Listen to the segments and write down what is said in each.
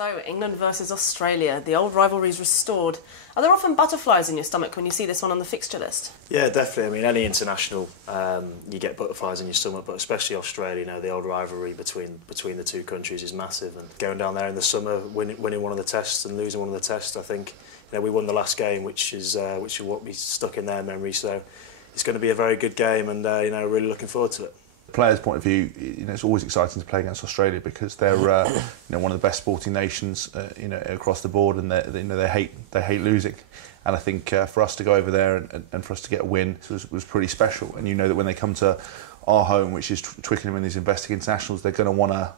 So, England versus Australia, the old rivalry's restored. Are there often butterflies in your stomach when you see this one on the fixture list? Yeah, definitely. I mean, any international, you get butterflies in your stomach, but especially Australia, you know, the old rivalry between the two countries is massive. And going down there in the summer, winning one of the tests and losing one of the tests, I think, you know, we won the last game, which is what we stuck in their memory. So it's going to be a very good game, and you know, really looking forward to it. Players' point of view, you know, it's always exciting to play against Australia because they're you know, one of the best sporting nations you know, across the board, and you know, they hate losing. And I think for us to go over there and for us to get a win was pretty special. And you know that when they come to our home, which is Twickenham in these Investec internationals, they're going to want to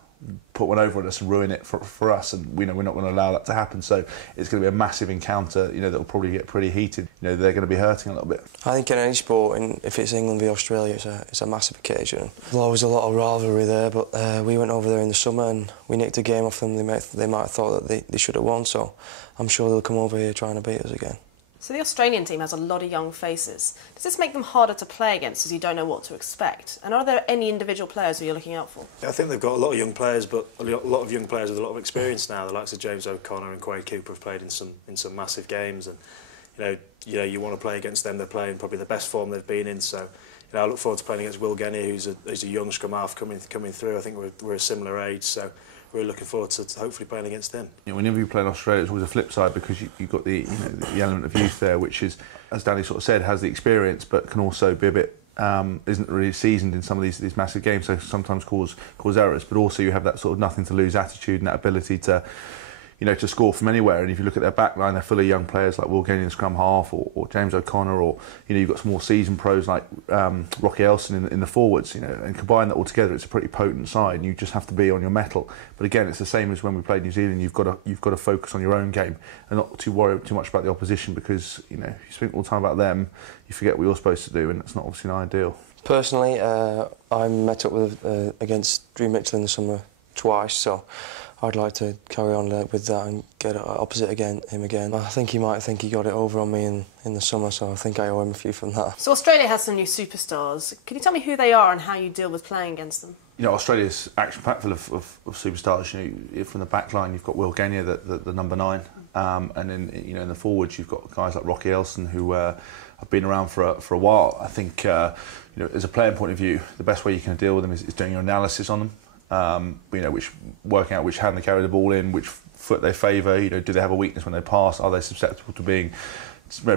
put one over on us and ruin it for us, and we know we're not going to allow that to happen. So it's going to be a massive encounter, you know, that will probably get pretty heated. You know, they're going to be hurting a little bit. I think in any sport, and if it's England v Australia, it's a massive occasion. There's always a lot of rivalry there, but we went over there in the summer and we nicked a game off them. They might have thought that they should have won, so I'm sure they'll come over here trying to beat us again. So the Australian team has a lot of young faces. Does this make them harder to play against as you don't know what to expect? And are there any individual players who you're looking out for? I think they've got a lot of young players, but a lot of young players with a lot of experience now. The likes of James O'Connor and Quade Cooper have played in some massive games, and you want to play against them. They're playing probably the best form they've been in. So you know, I look forward to playing against Will Genia, who's a young scrum half coming through. I think we're a similar age, so we're looking forward to hopefully playing against them. You know, whenever you play in Australia, it's always a flip side because you've got the the element of youth there, which is, as Danny sort of said, has the experience but can also be a bit isn't really seasoned in some of these massive games, so sometimes cause errors. But also you have that sort of nothing to lose attitude and that ability to, you know, to score from anywhere. And if you look at their back line, they're full of young players like Will Genia in scrum half, or James O'Connor, or you know, you've got some more seasoned pros like Rocky Elson in the forwards. You know, and combine that all together, it's a pretty potent side. And you just have to be on your mettle. But again, it's the same as when we played New Zealand. You've got to focus on your own game and not to worry too much about the opposition, because you know, if you spend all the time about them, you forget what you're supposed to do, and it's not obviously not ideal. Personally, I met up with against Drew Mitchell in the summer twice, so I'd like to carry on with that and get opposite him again. I think he might think he got it over on me in the summer, so I think I owe him a few from that. So Australia has some new superstars. Can you tell me who they are and how you deal with playing against them? You know, Australia's action-packed full of superstars. You know, from the back line, you've got Will Genia, the number 9, and then you know, in the forwards, you've got guys like Rocky Elson who have been around for a while. I think you know, as a playing point of view, the best way you can deal with them is doing your analysis on them. You know, working out which hand they carry the ball in, which foot they favour. You know, do they have a weakness when they pass? Are they susceptible to being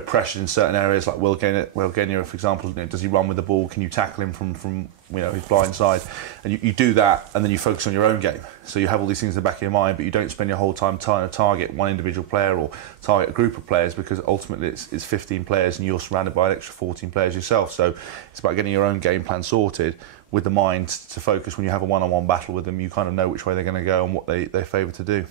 pressured in certain areas, like Will Genia, for example? You know, does he run with the ball? Can you tackle him from you know, his blind side? And you do that, and then you focus on your own game. So you have all these things in the back of your mind, but you don't spend your whole time trying to target one individual player or target a group of players, because ultimately it's 15 players and you're surrounded by an extra 14 players yourself. So it's about getting your own game plan sorted with the mind to focus. When you have a one-on-one battle with them, you kind of know which way they're going to go and what they favour to do.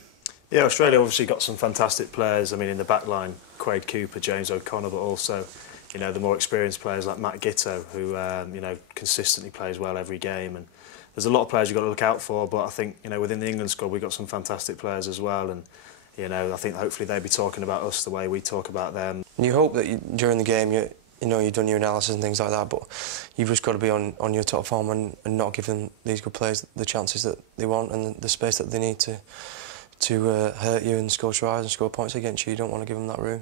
Yeah, Australia obviously got some fantastic players. I mean, in the back line, Quade Cooper, James O'Connor, but also, you know, the more experienced players like Matt Gitto, who you know, consistently plays well every game. And there's a lot of players you've got to look out for, but I think, you know, within the England squad, we've got some fantastic players as well. And you know, I think hopefully they'll be talking about us the way we talk about them. You hope that during the game you know, you've done your analysis and things like that, but you've just got to be on your top form and not give them, these good players, the chances that they want and the space that they need to hurt you and score tries and score points against you. You don't want to give them that room.